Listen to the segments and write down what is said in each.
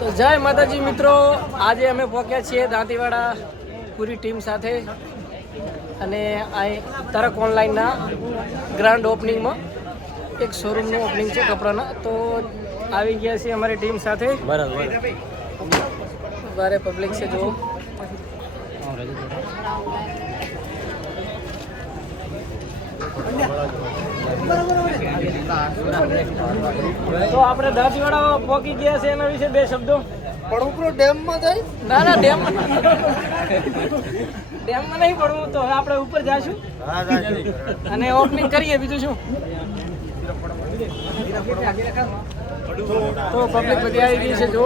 તો જય માતાજી મિત્રો, આજે અમે પહોંચ્યા છીએ દાંતીવાડા પૂરી ટીમ સાથે અને અહીં તરક ઓનલાઈનના ગ્રાન્ડ ઓપનિંગમાં, એક શોરૂમનું ઓપનિંગ છે કપડાના. તો આવી ગયા છીએ અમારી ટીમ સાથે. બરાબર બારે પબ્લિક છે જો તો આપણે દાંતીવાડા પહોંચી ગયા છે એના વિશે બે શબ્દો. પડુકરો ડેમમાં જાય? ના ના ડેમ ડેમમાં નહીં પડવું તો આપણે ઉપર જાશું. અને ઓપનિંગ કરીએ બીજું શું? તો પબ્લિક બધી આવી ગઈ છે જો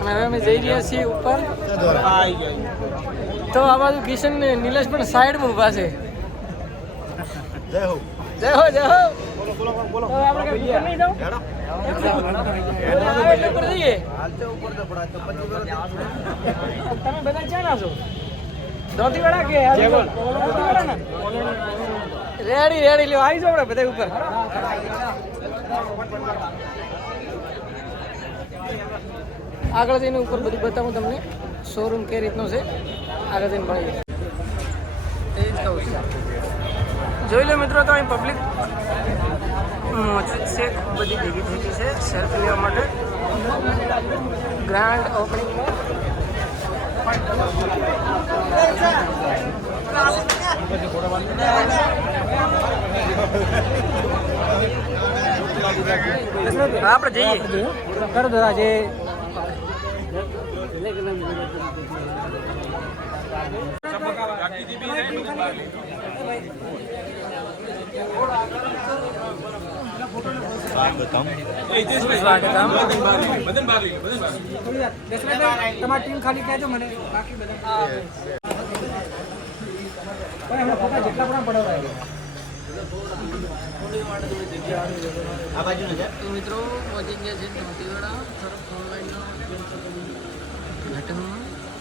અને હવે અમે જઈ રહ્યા છીએ ઉપર. તો આ બાજુ કિશન નિલેશ પણ સાઈડમાં ઊભા છે. જય હો. જય હો જય હો. તો આપણે કઈ નહીં જાવ તમે બધા ક્યાં ના છો દોતીવાડા કે દોતીવાડા ના? રેડી રેડી લ્યો આવી જાવ આપણે બધા ઉપર. આગળ જઈને ઉપર બધું બતાવું તમને. શોરૂમ કઈ રીતનો છે? આગળ જઈને મળી એ જ કહું છું. જોઈ લો મિત્રો, તો અહીં પબ્લિક મોજૂદ છે બધી ભેગી થઈ ગઈ છે સેલ્ફી લેવા માટે. ગ્રાન્ડ ઓપનિંગમાં આપણે જઈએ. કરો દાદા, જે સ્વાગતમ તમારી ટીમ ખાલી કહેજો મને બાકી બધા જેટલા પણ પડાવડાય આ બાજુ મિત્રો પહોંચી ગયા છે ઘાટમાં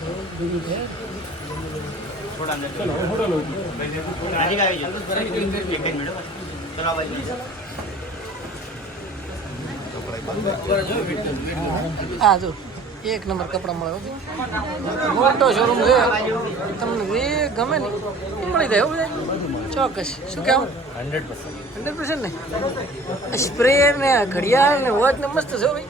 હો. જો, એક નંબર કપડા મળે મોટો શોરૂમ છે. તમને જે ગમે ને, એ મળી જાય ચોક્કસ. શું કહેવું? હંડ્રેડ પર્સન્ટ હંડ્રેડ પર્સન્ટ ને? સ્પ્રે ને ઘડિયાળ ને વોચ ને મસ્ત છે ભાઈ.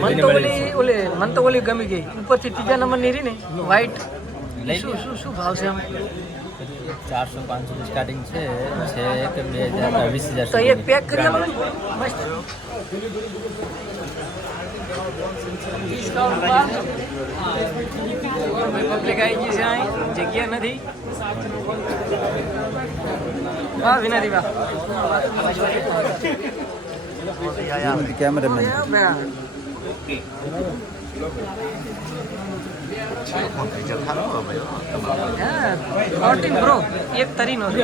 મન તો ઓલી ઓલે મન તો ઓલી ગમી ગઈ ઉપરથી ત્રીજા નંબરની રહી ને વ્હાઈટ શું શું શું ભાવ છે આમ ચારસો પાંચસો સ્ટાર્ટિંગ છે છે કે બે હજાર વીસ હજાર તો એક પેક કરી આપો ને. મસ્ત પબ્લિક આવી ગઈ છે અહીં જગ્યા નથી વાહ વિનારી વાહ કેમેરામેન પ્રોટીન બ્રો એક તરીનો છે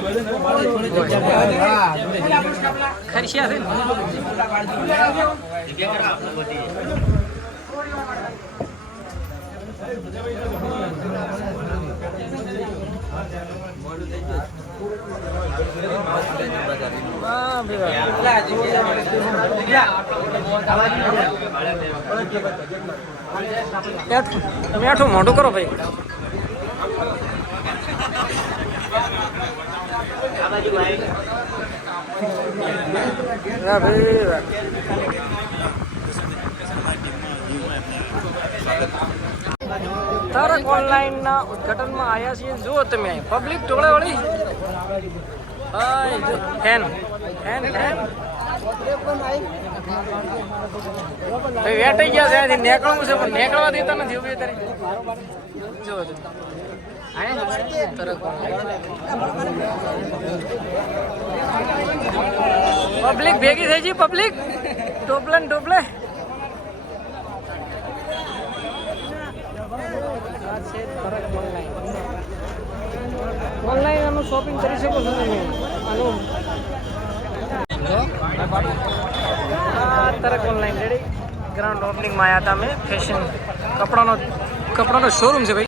ખરશિયા છે ને વાહ બે વાહ. બેઠું. તમે આઠું મોઢું કરો ભાઈ. ભાઈ વાહ. તરક ઓનલાઈન ના ઉદઘાટનમાં આવ્યા છીએ. જુઓ તમે પબ્લિક ટોળે વળી હેન. હેન ભાઈ, વેટાઈ ગયા છે. અહીંથી નીકળવું છે, પણ નીકળવા દેતા નથી ઊભી અત્યારે. જુઓ. પબ્લિક ભેગી થઈ ગઈ પબ્લિક. ટોપલે ને ટોપલે આ છે તરત ઓનલાઈન ઓનલાઈન આનું શોપિંગ કરી શકો છો તમે આનું અત્યારે ઓનલાઈન રેડી ગ્રાઉન્ડ ઓપનિંગમાં આવ્યા હતા અમે ફેશન કપડાનો કપડાનો શોરૂમ છે ભાઈ